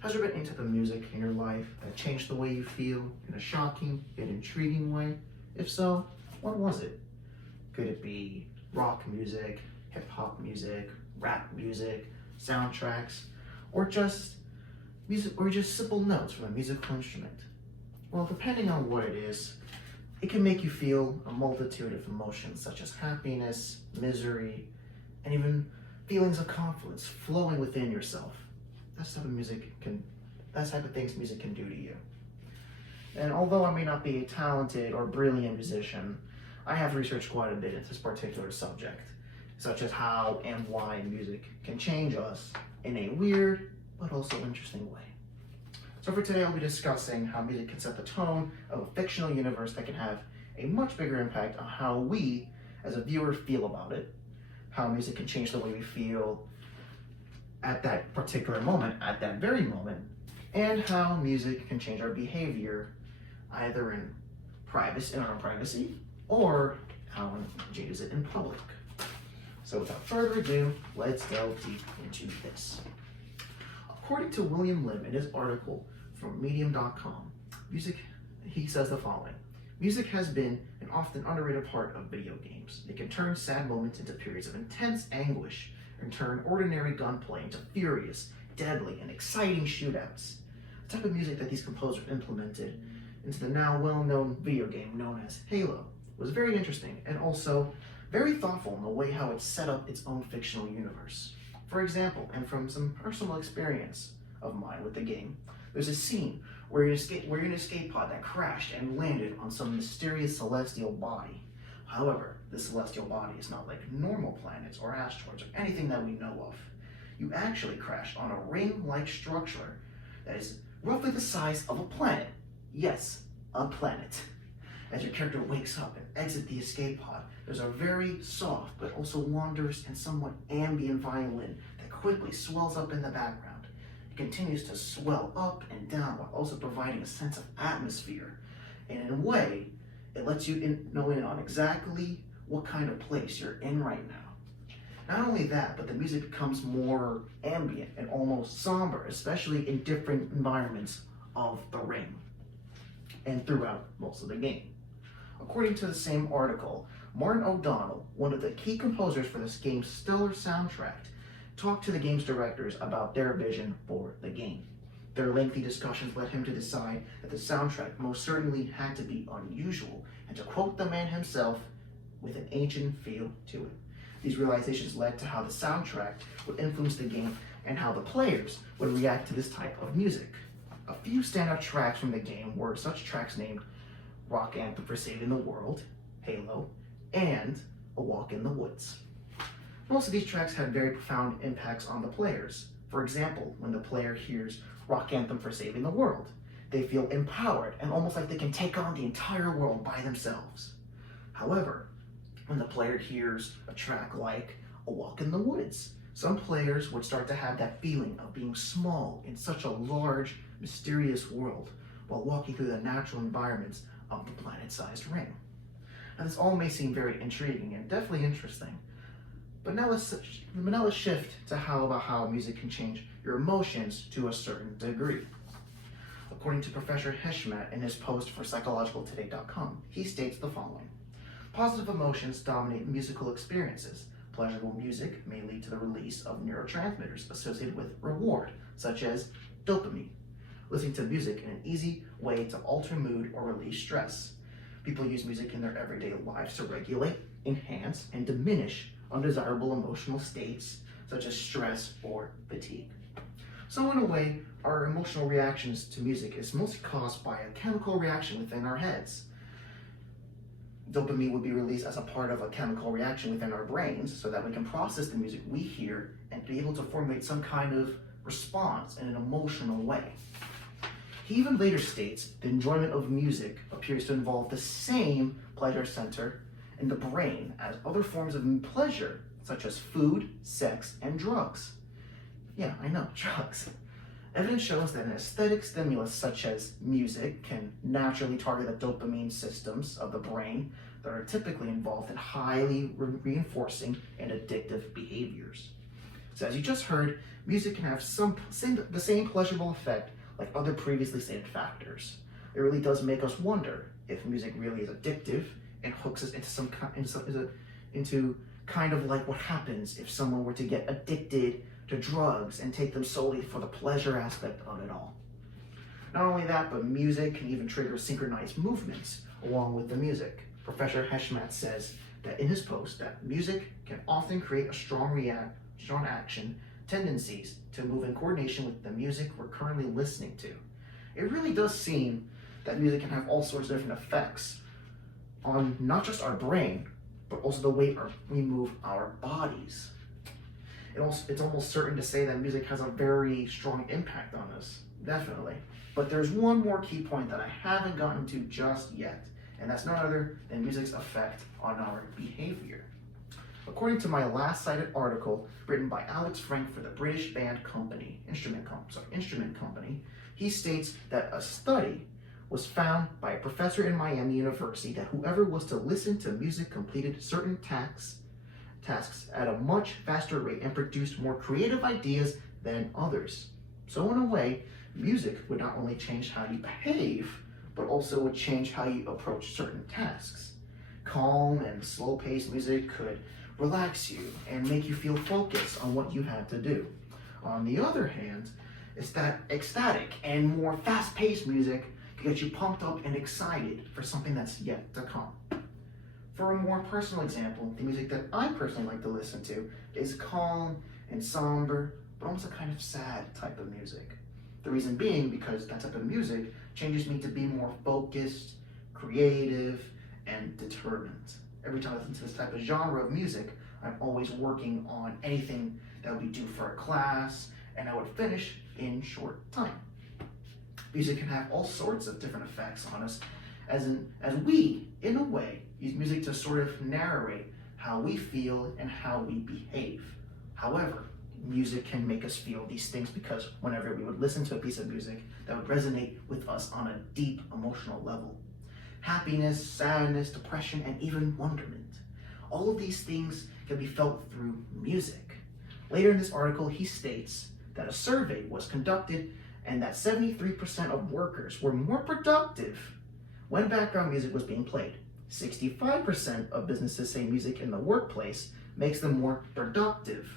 Has there been any type of music in your life that changed the way you feel in a shocking yet intriguing way? If so, what was it? Could it be rock music, hip hop music, rap music, soundtracks, or just music, or just simple notes from a musical instrument? Well, depending on what it is, it can make you feel a multitude of emotions such as happiness, misery, and even feelings of confidence flowing within yourself. That's type of things music can do to you. And although I may not be a talented or brilliant musician, I have researched quite a bit into this particular subject, such as how and why music can change us in a weird but also interesting way. So for today, I'll be discussing how music can set the tone of a fictional universe that can have a much bigger impact on how we, as a viewer, feel about it, how music can change the way we feel at that particular moment, at that very moment, and how music can change our behavior, either in our privacy, or how it changes it in public. So without further ado, let's delve deep into this. According to William Lim in his article from Medium.com, he says the following: music has been an often underrated part of video games. It can turn sad moments into periods of intense anguish and turn ordinary gunplay into furious, deadly, and exciting shootouts. The type of music that these composers implemented into the now well-known video game known as Halo was very interesting and also very thoughtful in the way how it set up its own fictional universe. For example, and from some personal experience of mine with the game, there's a scene where you're in an escape pod that crashed and landed on some mysterious celestial body. However, this celestial body is not like normal planets or asteroids or anything that we know of. You actually crashed on a ring-like structure that is roughly the size of a planet. Yes, a planet. As your character wakes up and exits the escape pod, there's a very soft but also wondrous and somewhat ambient violin that quickly swells up in the background. It continues to swell up and down while also providing a sense of atmosphere. And in a way, it lets you know on exactly what kind of place you're in right now. Not only that, but the music becomes more ambient and almost somber, especially in different environments of the ring and throughout most of the game. According to the same article, Martin O'Donnell, one of the key composers for this game's stellar soundtrack, talked to the game's directors about their vision for the game. Their lengthy discussions led him to decide that the soundtrack most certainly had to be unusual, and to quote the man himself, with an ancient feel to it. These realizations led to how the soundtrack would influence the game and how the players would react to this type of music. A few standout tracks from the game were such tracks named Rock Anthem for Saving the World, Halo, and A Walk in the Woods. Most of these tracks had very profound impacts on the players. For example, when the player hears Rock Anthem for Saving the World, they feel empowered and almost like they can take on the entire world by themselves. However, when the player hears a track like A Walk in the Woods, some players would start to have that feeling of being small in such a large, mysterious world while walking through the natural environments of the planet-sized ring. Now this all may seem very intriguing and definitely interesting, but now let's shift to how music can change your emotions to a certain degree. According to Professor Heshmat in his post for psychologicaltoday.com, he states the following: positive emotions dominate musical experiences. Pleasurable music may lead to the release of neurotransmitters associated with reward, such as dopamine. Listening to music in an easy way to alter mood or release stress. People use music in their everyday lives to regulate, enhance, and diminish undesirable emotional states such as stress or fatigue. So in a way, our emotional reactions to music is mostly caused by a chemical reaction within our heads. Dopamine would be released as a part of a chemical reaction within our brains so that we can process the music we hear and be able to formulate some kind of response in an emotional way. He even later states the enjoyment of music appears to involve the same pleasure center in the brain as other forms of pleasure, such as food, sex, and drugs. Yeah, I know, drugs. Evidence shows that an aesthetic stimulus such as music can naturally target the dopamine systems of the brain that are typically involved in highly reinforcing and addictive behaviors. So as you just heard, music can have the same pleasurable effect like other previously stated factors. It really does make us wonder if music really is addictive and hooks us into kind of like what happens if someone were to get addicted to drugs and take them solely for the pleasure aspect of it all. Not only that, but music can even trigger synchronized movements along with the music. Professor Heshmat says that in his post that music can often create a strong action tendencies to move in coordination with the music we're currently listening to. It really does seem that music can have all sorts of different effects on not just our brain, but also the way we move our bodies. It's almost certain to say that music has a very strong impact on us, definitely. But there's one more key point that I haven't gotten to just yet, and that's none other than music's effect on our behavior. According to my last cited article written by Alex Frank for the British Instrument Company, he states that a study was found by a professor in Miami University that whoever was to listen to music completed certain tasks at a much faster rate and produced more creative ideas than others. So in a way, music would not only change how you behave, but also would change how you approach certain tasks. Calm and slow-paced music could relax you and make you feel focused on what you have to do. On the other hand, it's that ecstatic and more fast-paced music can get you pumped up and excited for something that's yet to come. For a more personal example, the music that I personally like to listen to is calm and somber, but almost a kind of sad type of music. The reason being because that type of music changes me to be more focused, creative, and determined. Every time I listen to this type of genre of music, I'm always working on anything that would be due for a class, and I would finish in short time. Music can have all sorts of different effects on us, as we, in a way, use music to sort of narrate how we feel and how we behave. However, music can make us feel these things because whenever we would listen to a piece of music that would resonate with us on a deep emotional level. Happiness, sadness, depression, and even wonderment. All of these things can be felt through music. Later in this article, he states that a survey was conducted and that 73% of workers were more productive when background music was being played. 65% of businesses say music in the workplace makes them more productive.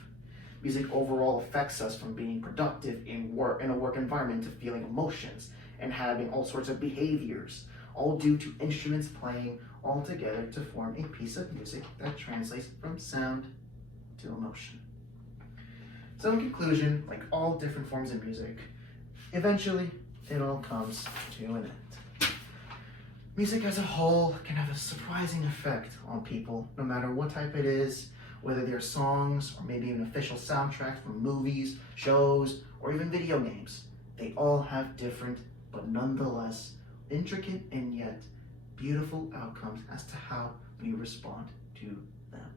Music overall affects us from being productive in a work environment to feeling emotions and having all sorts of behaviors, all due to instruments playing all together to form a piece of music that translates from sound to emotion. So in conclusion, like all different forms of music, eventually it all comes to an end. Music as a whole can have a surprising effect on people, no matter what type it is, whether they're songs or maybe even official soundtracks from movies, shows, or even video games. They all have different, but nonetheless intricate and yet beautiful outcomes as to how we respond to them.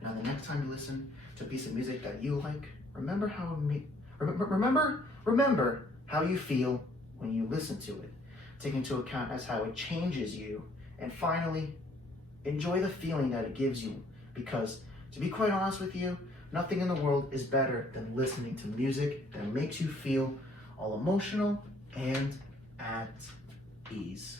Now, the next time you listen to a piece of music that you like, remember how you feel when you listen to it. Take into account as how it changes you, and finally, enjoy the feeling that it gives you. Because, to be quite honest with you, nothing in the world is better than listening to music that makes you feel all emotional and at ease.